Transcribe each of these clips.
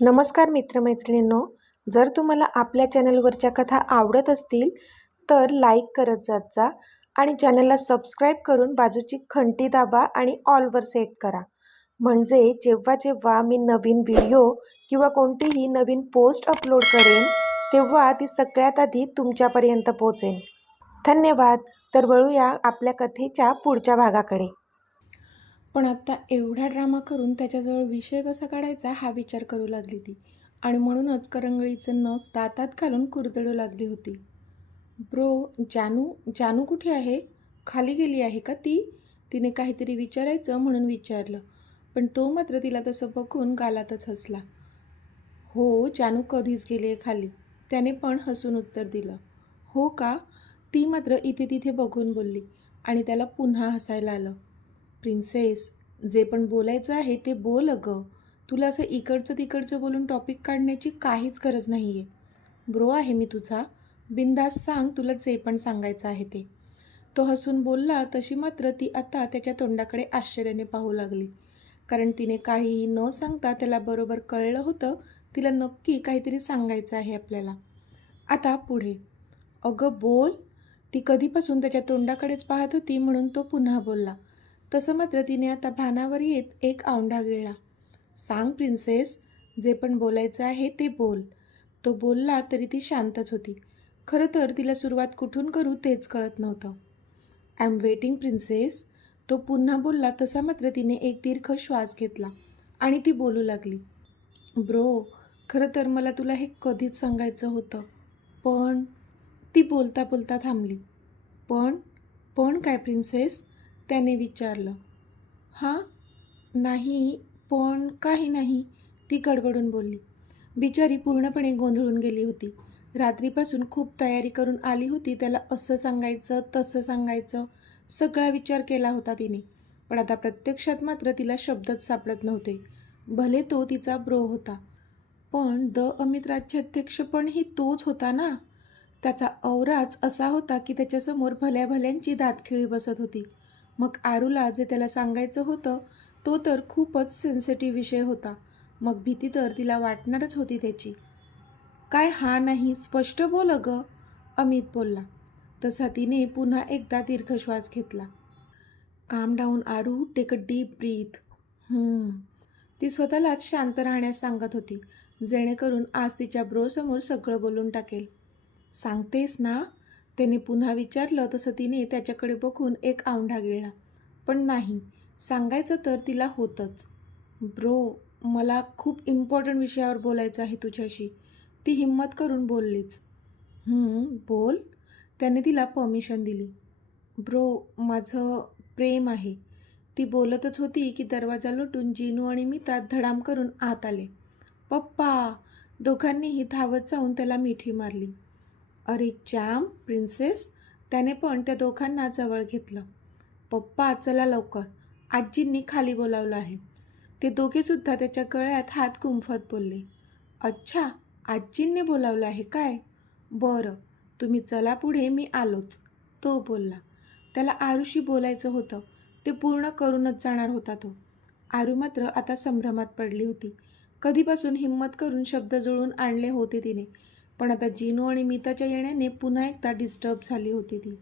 नमस्कार मित्रमैत्रिणींनो, जर तुम्हाला आपल्या चॅनलवरच्या कथा आवडत असतील तर लाईक करत जात जा आणि चॅनलला सबस्क्राईब करून बाजूची घंटी दाबा आणि ऑलवर सेट करा. म्हणजे जेव्हा जेव्हा मी नवीन व्हिडिओ किंवा कोणतीही नवीन पोस्ट अपलोड करेन तेव्हा ती सगळ्यात आधी तुमच्यापर्यंत पोहोचेल. धन्यवाद. तर वळूया आपल्या कथेच्या पुढच्या भागाकडे. पण आत्ता एवढा ड्रामा करून त्याच्याजवळ विषय कसा काढायचा हा विचार करू लागली ती. आणि म्हणूनच करंगळीचं नख दातात घालून कुरतडू लागली होती. ब्रो, जानू जानू कुठे आहे? खाली गेली आहे का ती? तिने काहीतरी विचारायचं म्हणून विचारलं, पण तो मात्र तिला तसं बघून गालातच हसला. हो, जानू कधीच गेली आहे खाली, त्याने पण हसून उत्तर दिलं. हो का? ती मात्र इथे तिथे बघून बोलली आणि त्याला पुन्हा हसायला आलं. प्रिन्सेस, जे पण बोलायचं आहे ते बोल अगं. तुला असं इकडचं तिकडचं बोलून टॉपिक काढण्याची काहीच गरज नाही आहे. ब्रो आहे मी तुझा, बिनधास्त सांग तुला जे पण सांगायचं आहे ते. तो हसून बोलला तशी मात्र ती आता त्याच्या तोंडाकडे आश्चर्याने पाहू लागली, कारण तिने काहीही न सांगता त्याला बरोबर कळलं होतं तिला नक्की काहीतरी सांगायचं आहे आपल्याला. आता पुढे. अगं बोल. ती कधीपासून त्याच्या तोंडाकडेच पाहत होती म्हणून तो पुन्हा बोलला. तसं मात्र तिने आता भानावर येत एक औंढा गिळला. सांग प्रिन्सेस, जे पण बोलायचं आहे ते बोल. तो बोलला तरी ती शांतच होती. खरं तर तिला सुरुवात कुठून करू तेच कळत नव्हतं. I am waiting princess. तो पुन्हा बोलला तसा मात्र तिने एक दीर्घ श्वास घेतला आणि ती बोलू लागली. ब्रो, खरं तर मला तुला हे कधीच सांगायचं होतं, पण ती बोलता बोलता थांबली. पण पण काय प्रिन्सेस? त्याने विचारलं. हां, नाही, पण काही नाही, ती गडबडून बोलली. बिचारी पूर्णपणे गोंधळून गेली होती. रात्रीपासून खूप तयारी करून आली होती. त्याला असं सांगायचं तसं सांगायचं सगळा विचार केला होता तिने, पण आता प्रत्यक्षात मात्र तिला शब्दच सापडत नव्हते. भले तो तिचा ब्रो होता, पण अमित राज्याध्यक्ष पण ही तोच होता ना. त्याचा औराच असा होता की त्याच्यासमोर भल्या भल्यांची दातखिळी बसत होती. मग आरूला जे त्याला सांगायचं होतं तो तर खूपच सेन्सिटिव्ह विषय होता. मग भीती तर तिला वाटणारच होती त्याची. काय हा नाही, स्पष्ट बोल अगं, अमित बोलला. तसा तिने पुन्हा एकदा दीर्घ श्वास घेतला. Calm down Aaru, take a deep breath. ती स्वतःलाच शांत राहण्यास सांगत होती, जेणेकरून आज तिच्या ब्रोसमोर सगळं बोलून टाकेल. सांगतेस ना? त्याने पुन्हा विचारलं तसं तिने त्याच्याकडे बघून एक औंढा गिळला. पण नाही, सांगायचं तर तिला होतंच. ब्रो, मला खूप इम्पॉर्टंट विषयावर बोलायचं आहे तुझ्याशी, ती हिम्मत करून बोललीच. बोल. त्याने तिला परमिशन दिली. ब्रो, माझं प्रेम आहे. ती बोलतच होती की दरवाजा लोटून जिनू आणि मिता धडाम करून आत आले. पप्पा! दोघांनीही धावत जाऊन त्याला मिठी मारली. अरे चॅम, प्रिन्सेस! त्याने पण त्या दोघांना जवळ घेतलं. पप्पा चला लवकर, आजींनी खाली बोलावलं आहे. ते दोघेसुद्धा त्याच्या गळ्यात हात गुंफत बोलले. अच्छा, आजींनी बोलावलं आहे काय? बरं, तुम्ही चला पुढे, मी आलोच, तो बोलला. त्याला आरूशी बोलायचं होतं, ते पूर्ण करूनच जाणार होता तो. आरू मात्र आता संभ्रमात पडली होती. कधीपासून हिम्मत करून शब्द जुळवून आणले होते तिने, पण आता जिनू आणि मिताच्या येण्याने पुन्हा एकदा डिस्टर्ब झाली होती ती.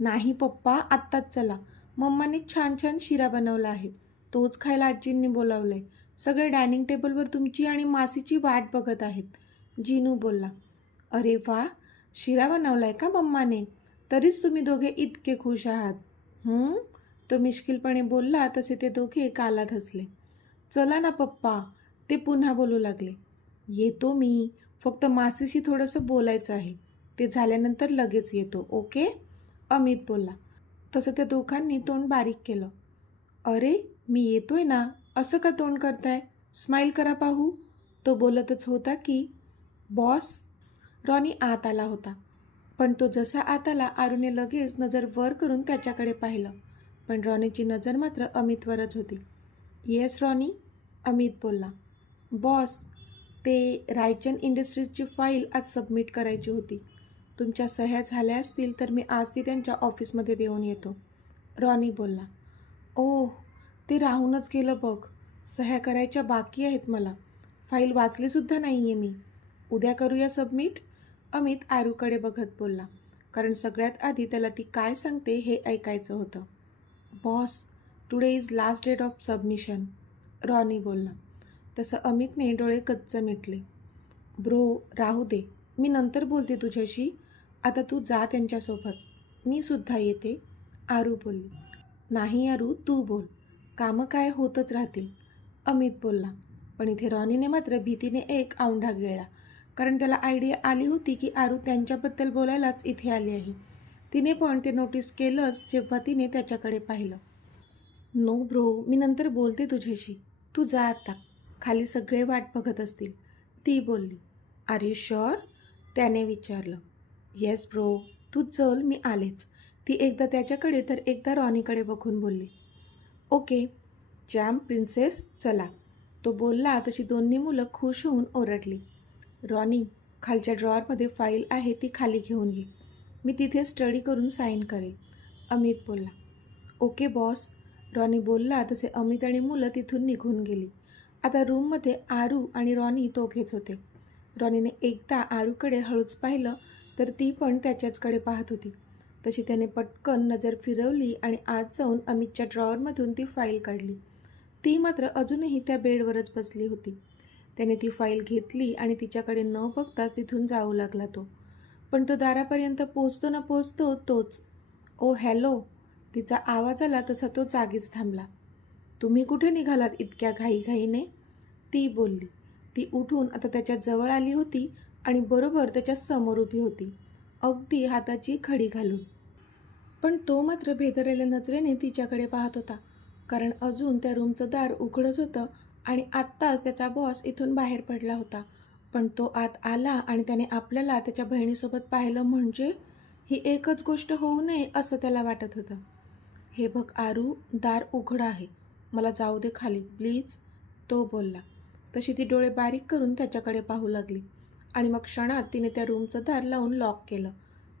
नाही पप्पा, आत्ताच चला, मम्माने छान छान शिरा बनवला आहे, तोच खायला आजींनी बोलावलंय. सगळे डायनिंग टेबलवर तुमची आणि मासीची वाट बघत आहेत, जिनू बोलला. अरे वा, शिरा बनवलाय का मम्माने? तरीच तुम्ही दोघे इतके खुश आहात. तो मिश्किलपणे बोलला तसे ते दोघे कालात हसले. चला ना पप्पा, ते पुन्हा बोलू लागले. येतो मी, फक्त मासीशी थोडंसं बोलायचं आहे, ते झाल्यानंतर लगेच येतो, ओके, अमित बोलला. तसं त्या दोघांनी तोंड बारीक केलं. अरे, मी येतोय ना, असं का तोंड करताय? स्माईल करा पाहू. तो बोलतच होता की बॉस. रॉनी आत आला होता, पण तो जसा आत आला आरूने लगेच नजर वर करून त्याच्याकडे पाहिलं, पण रॉनीची नजर मात्र अमितवरच होती. येस रॉनी, अमित बोलला. बॉस, ते रायचंद इंडस्ट्रीजची फाईल आज सबमिट करायची होती. तुमच्या सह्या झाल्या असतील तर मी आज ती त्यांच्या ऑफिसमध्ये देऊन येतो, रॉनी बोलला. ओह, ते राहूनच गेलं बघ, सह्या करायच्या बाकी आहेत मला. फाईल वाचलीसुद्धा नाही आहे मी. उद्या करूया सबमिट? अमित आरूकडे बघत बोलला, कारण सगळ्यात आधी त्याला ती काय सांगते हे ऐकायचं होतं. Boss, today is last date of submission, Ronnie बोलला. तसं अमितने डोळे कच्च मिटले. ब्रो, राहू दे, मी नंतर बोलते तुझ्याशी. आता तू जा त्यांच्यासोबत. मी सुद्धा येते, आरू बोलली. नाही आरू, तू बोल. कामं काय होतच राहतील, अमित बोलला. पण इथे रॉनीने मात्र भीतीने एक औंढा गिळला, कारण त्याला आयडिया आली होती की आरू त्यांच्याबद्दल बोलायलाच इथे आली आहे. तिने पण ते नोटीस केलंच जेव्हा तिने त्याच्याकडे पाहिलं. नो ब्रो, मी नंतर बोलते तुझ्याशी. तू जा आता. खाली सगळे वाट बघत असतील, ती बोलली. Are you sure? त्याने विचारलं. येस ब्रो, तू चल, मी आलेच, ती एकदा त्याच्याकडे तर एकदा रॉनीकडे बघून बोलली. ओके जॅम प्रिन्सेस, चला, तो बोलला तशी दोन्ही मुलं खुश होऊन ओरडली. रॉनी, खालच्या ड्रॉवरमध्ये फाईल आहे, ती खाली घेऊन ये. मी तिथे स्टडी करून साईन करेल, अमित बोलला. ओके बॉस, रॉनी बोलला तसे अमित आणि मुलं तिथून निघून गेली. आता रूममध्ये आरू आणि रॉनी दोघेच होते. रॉनीने एकदा आरूकडे हळूच पाहिलं तर ती पण त्याच्याचकडे पाहत होती. तशी त्याने पटकन नजर फिरवली आणि आत जाऊन अमितच्या ड्रॉवरमधून ती फाईल काढली. ती मात्र अजूनही त्या बेडवरच बसली होती. त्याने ती फाईल घेतली आणि तिच्याकडे न बघताच तिथून जाऊ लागला तो. पण तो दारापर्यंत पोचतो न पोचतो तोच ओ हॅलो, तिचा आवाज आला तसा तो जागीच थांबला. तुम्ही कुठे निघालात इतक्या घाईघाईने, ती बोलली. ती उठून आता त्याच्या जवळ आली होती आणि बरोबर त्याच्या समोर उभी होती, अगदी हाताची खडी घालून. पण तो मात्र भेदरलेल्या नजरेने तिच्याकडे पाहत होता, कारण अजून त्या रूमचं दार उघडच होतं आणि आत्ताच त्याचा बॉस इथून बाहेर पडला होता. पण तो आत आला आणि त्याने आपल्याला त्याच्या बहिणीसोबत पाहिलं म्हणजे ही एकच गोष्ट होऊ नये असं त्याला वाटत होतं. हे बघ आरू, दार उघडं आहे, मला जाऊ दे खाली प्लीज, तो बोलला. तशी ती डोळे बारीक करून त्याच्याकडे पाहू लागली आणि मग क्षणात तिने त्या रूमचं दार लावून लॉक केलं.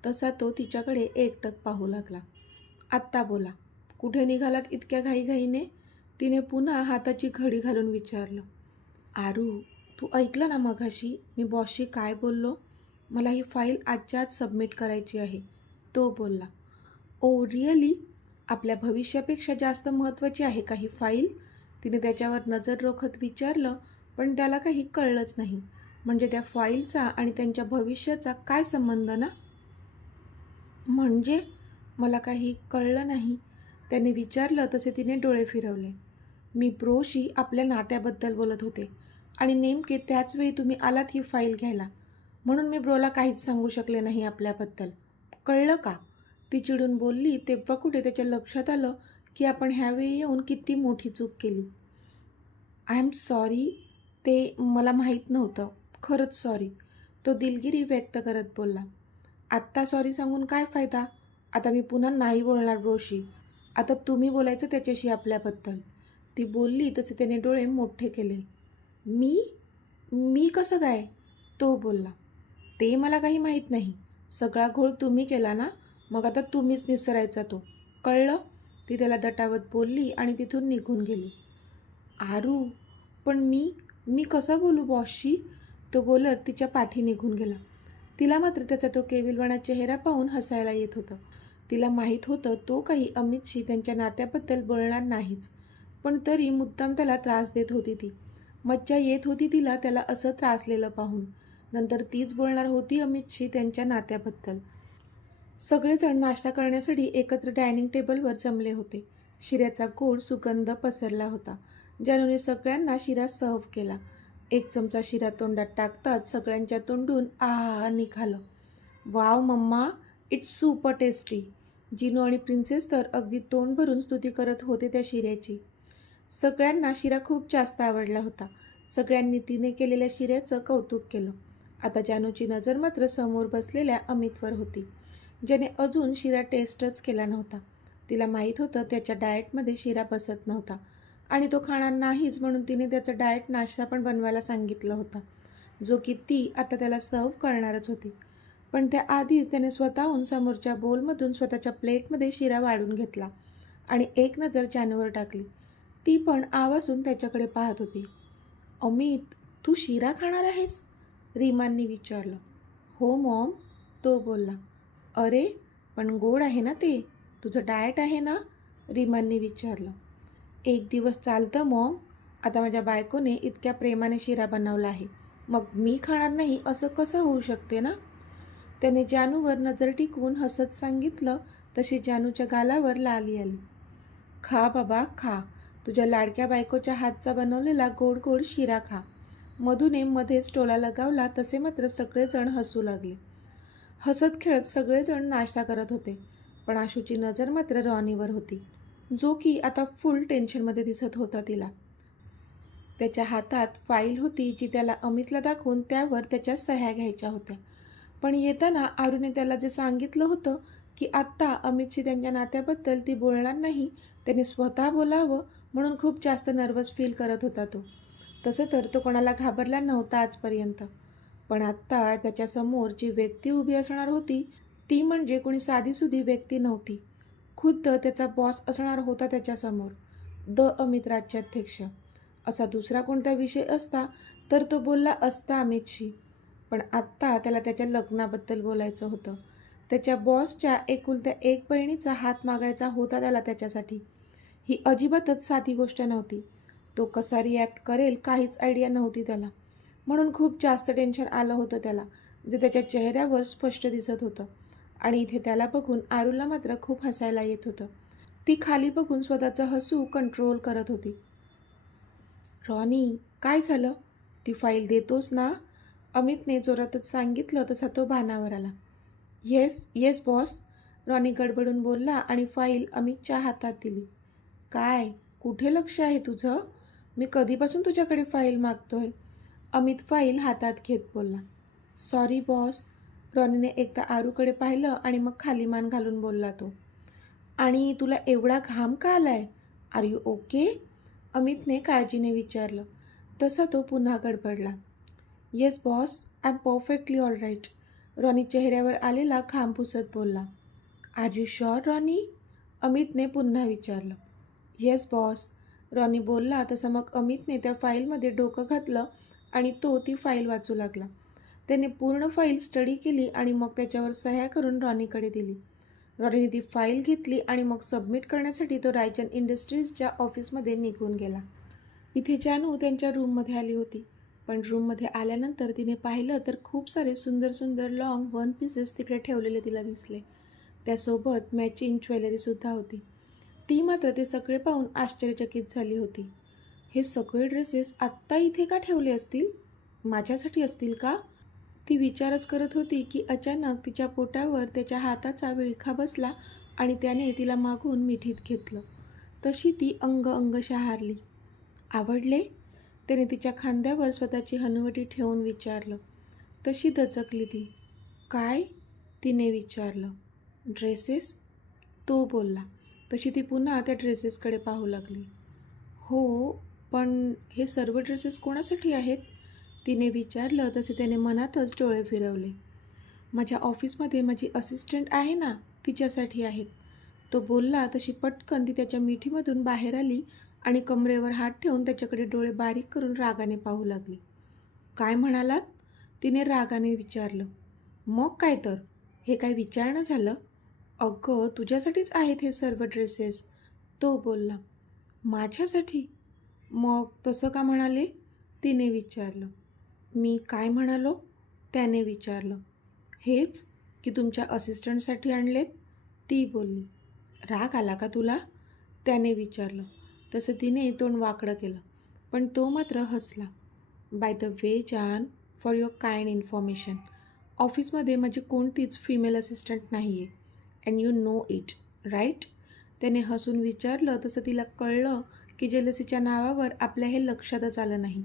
तसा तो तिच्याकडे एकटक पाहू लागला. आत्ता बोला, कुठे निघालात इतक्या घाईघाईने, तिने पुन्हा हाताची घडी घालून विचारलं. आरू, तू ऐकलं ना मघाशी मी बॉसशी काय बोललो? मला ही फाईल आजच्या आज सबमिट करायची आहे, तो बोलला. Oh really? आपल्या भविष्यापेक्षा जास्त महत्त्वाची आहे का ही फाईल? तिने त्याच्यावर नजर रोखत विचारलं, पण त्याला काही कळलंच नाही. म्हणजे त्या फाईलचा आणि त्यांच्या भविष्याचा काय संबंध ना? म्हणजे मला काही कळलं नाही, त्याने विचारलं तसे तिने डोळे फिरवले. मी ब्रोशी आपल्या नात्याबद्दल बोलत होते आणि नेमके त्याच वेळी तुम्ही आलात ही फाईल घ्यायला, म्हणून मी ब्रोला काहीच सांगू शकले नाही आपल्याबद्दल, कळलं का? ती चिडून बोलली. तेव्हा कुठे त्याच्या लक्षात आलं की आपण ह्यावेळी येऊन किती मोठी चूक केली. आय एम सॉरी, ते मला माहीत नव्हतं, खरंच सॉरी, तो दिलगिरी व्यक्त करत बोलला. आत्ता सॉरी सांगून काय फायदा? आता मी पुन्हा नाही बोलणार ब्रोशी, आता तुम्ही बोलायचं त्याच्याशी आपल्याबद्दल, ती बोलली तसे त्याने डोळे मोठे केले. मी मी कसं काय, तो बोलला. ते मला काही माहीत नाही, सगळा घोळ तुम्ही केला ना, मग आता तुम्हीच निसरायचा तो, कळलं, ती त्याला दटावत बोलली आणि तिथून निघून गेली. आरू, पण मी कसं बोलू बॉसशी, तो बोलत तिच्या पाठी निघून गेला. तिला मात्र त्याचा तो केविलवाणा चेहरा पाहून हसायला येत होतं. तिला माहीत होतं तो काही अमितशी त्यांच्या नात्याबद्दल बोलणार नाहीच, पण तरी मुद्दाम त्याला त्रास देत होती ती. मज्जा येत होती तिला त्याला असं त्रासलेलं पाहून. नंतर तीच बोलणार होती अमितशी त्यांच्या नात्याबद्दल. सगळेजण नाश्ता करण्यासाठी एकत्र डायनिंग टेबलवर जमले होते. शिऱ्याचा गोड सुगंध पसरला होता. जानूने सगळ्यांना शिरा सर्व्ह केला. एक चमचा शिरा तोंडात टाकताच सगळ्यांच्या तोंडून आहा निघालं. Wow mama, it's super tasty. Jinu आणि प्रिन्सेस तर अगदी तोंड भरून स्तुती करत होते त्या शिऱ्याची. सगळ्यांना शिरा खूप जास्त आवडला होता. सगळ्यांनी तिने केलेल्या शिऱ्याचं कौतुक केलं. आता जानूची नजर मात्र समोर बसलेल्या अमितवर होती, ज्याने अजून शिरा टेस्टच केला नव्हता. तिला माहीत होतं त्याच्या डाएटमध्ये शिरा बसत नव्हता आणि तो खाणार नाहीच, म्हणून तिने त्याचं डाएट नाश्ता पण बनवायला सांगितलं होतं, जो की ती आता त्याला सर्व्ह करणारच होती. पण त्याआधीच त्याने स्वतःहून समोरच्या बोलमधून स्वतःच्या प्लेटमध्ये शिरा वाढून घेतला आणि एक नजर जानूवर टाकली. ती पण आवासून त्याच्याकडे पाहत होती. अमित, तू शिरा खाणार आहेस? रीमांनी विचारलं. हो मॉम, तो बोलला. अरे पण गोड आहे ना ते, तुझं डाएट आहे ना? रीमांनी विचारलं. एक दिवस चालतं मॉम, आता माझ्या बायकोने इतक्या प्रेमाने शिरा बनवला आहे, मग मी खाणार नाही असं कसं होऊ शकते ना? त्याने जानूवर नजर टिकवून हसत सांगितलं. तशी जानूच्या गालावर लाली आली. खा बाबा खा, तुझ्या लाडक्या बायकोच्या हातचा बनवलेला गोड गोड शिरा खा. मधूने मध्येच टोला लगावला. तसे मात्र सगळेजण हसू लागले. हसत खेळत सगळेजण नाश्ता करत होते, पण आशूची नजर मात्र रॉनीवर होती, जो की आता फुल टेन्शनमध्ये दिसत होता तिला. त्याच्या हातात फाईल होती जी त्याला अमितला दाखवून त्यावर त्याच्या सह्या घ्यायच्या होत्या. पण येताना आरूने त्याला जे सांगितलं होतं की आत्ता अमितशी त्यांच्या नात्याबद्दल ती बोलणार नाही, त्याने स्वतः बोलावं म्हणून खूप जास्त नर्वस फील करत होता तो. तसं तर तो कोणाला घाबरला नव्हता आजपर्यंत, पण आत्ता त्याच्यासमोर जी व्यक्ती उभी असणार होती ती म्हणजे कोणी साधीसुधी व्यक्ती नव्हती. खुद्द त्याचा बॉस असणार होता त्याच्यासमोर, अमित राज्याध्यक्ष. असा दुसरा कोणता विषय असता तर तो बोलला असता अमितशी, पण आत्ता त्याला त्याच्या लग्नाबद्दल बोलायचं होतं. त्याच्या बॉसच्या एकुलत्या एक बहिणीचा हात मागायचा होता त्याला त्याच्यासाठी. ही अजिबातच साधी गोष्ट नव्हती. तो कसा रिॲक्ट करेल काहीच आयडिया नव्हती त्याला, म्हणून खूप जास्त टेन्शन आलं होतं त्याला, जे त्याच्या चेहऱ्यावर स्पष्ट दिसत होतं. आणि इथे त्याला बघून आरूला मात्र खूप हसायला येत होतं. ती खाली बघून स्वतःचं हसू कंट्रोल करत होती. रॉनी, काय झालं? ती फाईल देतोस ना? अमितने जोरातच सांगितलं. तसा तो भानावर आला. येस येस बॉस, रॉनी गडबडून बोलला आणि फाईल अमितच्या हातात दिली. काय, कुठे लक्ष आहे तुझं? मी कधीपासून तुझ्याकडे फाईल मागतोय? अमित फाईल हातात घेत बोलला. सॉरी बॉस, रॉनीने एकदा आरूकडे पाहिलं आणि मग खाली मान घालून बोलला तो. आणि तुला एवढा घाम का आलाय? Are you okay? अमितने काळजीने विचारलं. तसा तो पुन्हा गडबडला. Yes boss, I am perfectly all right, Ronnie चेहऱ्यावर आलेला घाम पुसत बोलला. Are you sure Ronnie? अमितने पुन्हा विचारलं. येस बॉस, रॉनी बोलला. तसं मग अमितने त्या फाईलमध्ये डोकं घातलं आणि तो ती फाईल वाचू लागला. त्याने पूर्ण फाईल स्टडी केली आणि मग त्याच्यावर सह्या करून रॉनीकडे दिली. रॉनीने ती फाईल घेतली आणि मग सबमिट करण्यासाठी तो रायचन इंडस्ट्रीजच्या ऑफिसमध्ये निघून गेला. इथे जानू त्यांच्या रूममध्ये आली होती, पण रूममध्ये आल्यानंतर तिने पाहिलं तर खूप सारे सुंदर सुंदर लॉंग वन पीसेस तिकडे ठेवलेले तिला दिसले. त्यासोबत मॅचिंग ज्वेलरीसुद्धा होती. ती मात्र ते सगळे पाहून आश्चर्यचकित झाली होती. हे सगळे ड्रेसेस आत्ता इथे का ठेवले असतील? माझ्यासाठी असतील का? ती विचारच करत होती की अचानक तिच्या पोटावर त्याच्या हाताचा विळखा बसला आणि त्याने तिला मागून मिठीत घेतलं. तशी ती अंग शहारली. आवडले? त्याने तिच्या खांद्यावर स्वतःची हनुवटी ठेवून विचारलं. तशी दचकली ती. काय? तिने विचारलं. ड्रेसेस? तो बोलला. तशी ती पुन्हा त्या ड्रेसेसकडे पाहू लागली. हो, पण हे सर्व ड्रेसेस कोणासाठी आहेत? तिने विचारलं. तसे त्याने मनातच डोळे फिरवले. माझ्या ऑफिसमध्ये माझी असिस्टंट आहे ना, तिच्यासाठी आहेत, तो बोलला. तशी पटकन ती त्याच्या मिठीमधून बाहेर आली आणि कमरेवर हात ठेवून त्याच्याकडे डोळे बारीक करून रागाने पाहू लागली. काय म्हणालात? तिने रागाने विचारलं. मग काय तर, हे काय विचारणं झालं? अगं, तुझ्यासाठीच आहेत हे सर्व ड्रेसेस, तो बोलला. माझ्यासाठी? मग तसं का म्हणाले? तिने विचारलं. मी काय म्हणालो? त्याने विचारलं. हेच की तुमच्या असिस्टंटसाठी आणलेत, ती बोलली. राग आला का तुला? त्याने विचारलं. तसं तिने तोंड वाकडं केलं, पण तो मात्र हसला. बाय द वे जान, फॉर युअर काइंड इन्फॉर्मेशन, ऑफिसमध्ये माझी कोणतीच फिमेल असिस्टंट नाही आहे, and you know it, right? त्याने हसून विचारलं. तसं तिला कळलं की जेलसीच्या नावावर आपल्या हे लक्षातच आलं नाही.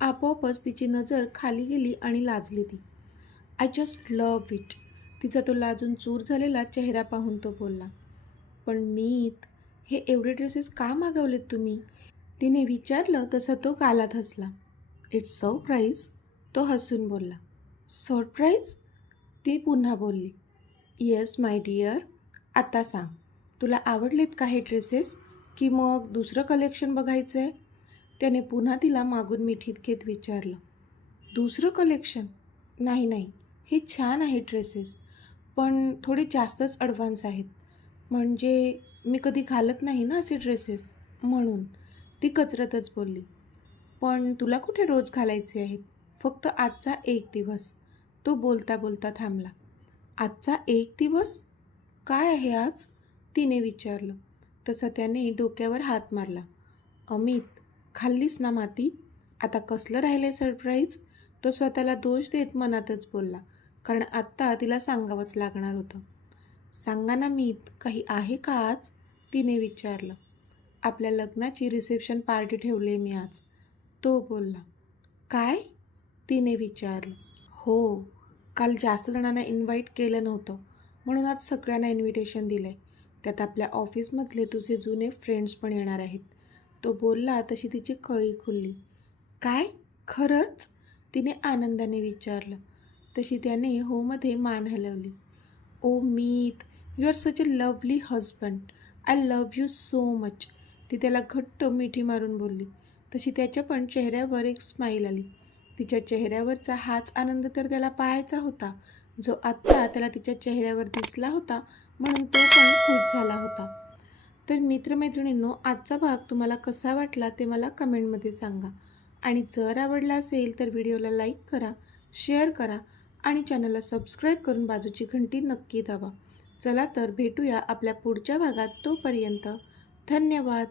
आपोआपच तिची नजर खाली गेली आणि लाजली ती. आय जस्ट लव्ह इट, तिचा तो लाजून चूर झालेला चेहरा पाहून तो बोलला. पण मीत, हे एवढे ड्रेसेस का मागवलेत तुम्ही? तिने विचारलं. तसा तो गालात हसला. इट्स सरप्राईज, तो हसून बोलला. सरप्राईज? ती पुन्हा बोलली. येस माय डिअर, आता सांग, तुला आवडलेत का हे ड्रेसेस, की मग दुसरं कलेक्शन बघायचं आहे? त्याने पुन्हा तिला मागून मिठीत घेत विचारलं. दुसरं कलेक्शन? नाही नाही, हे छान आहे ड्रेसेस, पण थोडे जास्तच ॲडव्हान्स आहेत. म्हणजे मी कधी घालत नाही ना असे ड्रेसेस, म्हणून. ती कचरतच बोलली. पण तुला कुठे रोज घालायचे आहेत? फक्त आजचा एक दिवस. तो बोलता बोलता थांबला. आजचा एक दिवस? काय आहे आज? तिने विचारलं. तसं त्याने डोक्यावर हात मारला. अमित, खाल्लीस ना माती? आता कसलं राहिलंय सरप्राईज? तो स्वतःला दोष देत मनातच बोलला, कारण आत्ता तिला सांगावंच लागणार होतं. सांगा ना मीत, काही आहे का आज? तिने विचारलं. आपल्या लग्नाची रिसेप्शन पार्टी ठेवली मी आज, तो बोलला. काय? तिने विचारलं. हो, काल जास्त जणांना इन्व्हाइट केलं नव्हतं, म्हणून आज सगळ्यांना इन्व्हिटेशन दिलं आहे. त्यात आपल्या ऑफिसमधले तुझे जुने फ्रेंड्स पण येणार आहेत. तो बोलला तशी तिची कळी खुलली. काय? खरंच? तिने आनंदाने विचारलं. तशी त्याने होमध्ये मान हलवली. Oh Meet, you are such a lovely husband. I love you so much. ती त्याला घट्ट मिठी मारून बोलली. तशी त्याच्या पण चेहऱ्यावर एक स्माईल आली. तिच्या चेहऱ्यावरचा हाच आनंद तर त्याला पाहायचा होता, जो आत्ता त्याला तिच्या चेहऱ्यावर दिसला होता, म्हणून तो पण खुश झाला होता. तर मित्रमैत्रिणींनो, आजचा भाग तुम्हाला कसा वाटला ते मला कमेंटमध्ये सांगा. आणि जर आवडला असेल तर व्हिडिओला लाईक करा, शेअर करा आणि चॅनलला सबस्क्राईब करून बाजूची घंटी नक्की दाबा. चला तर भेटूया आपल्या पुढच्या भागात. तोपर्यंत धन्यवाद.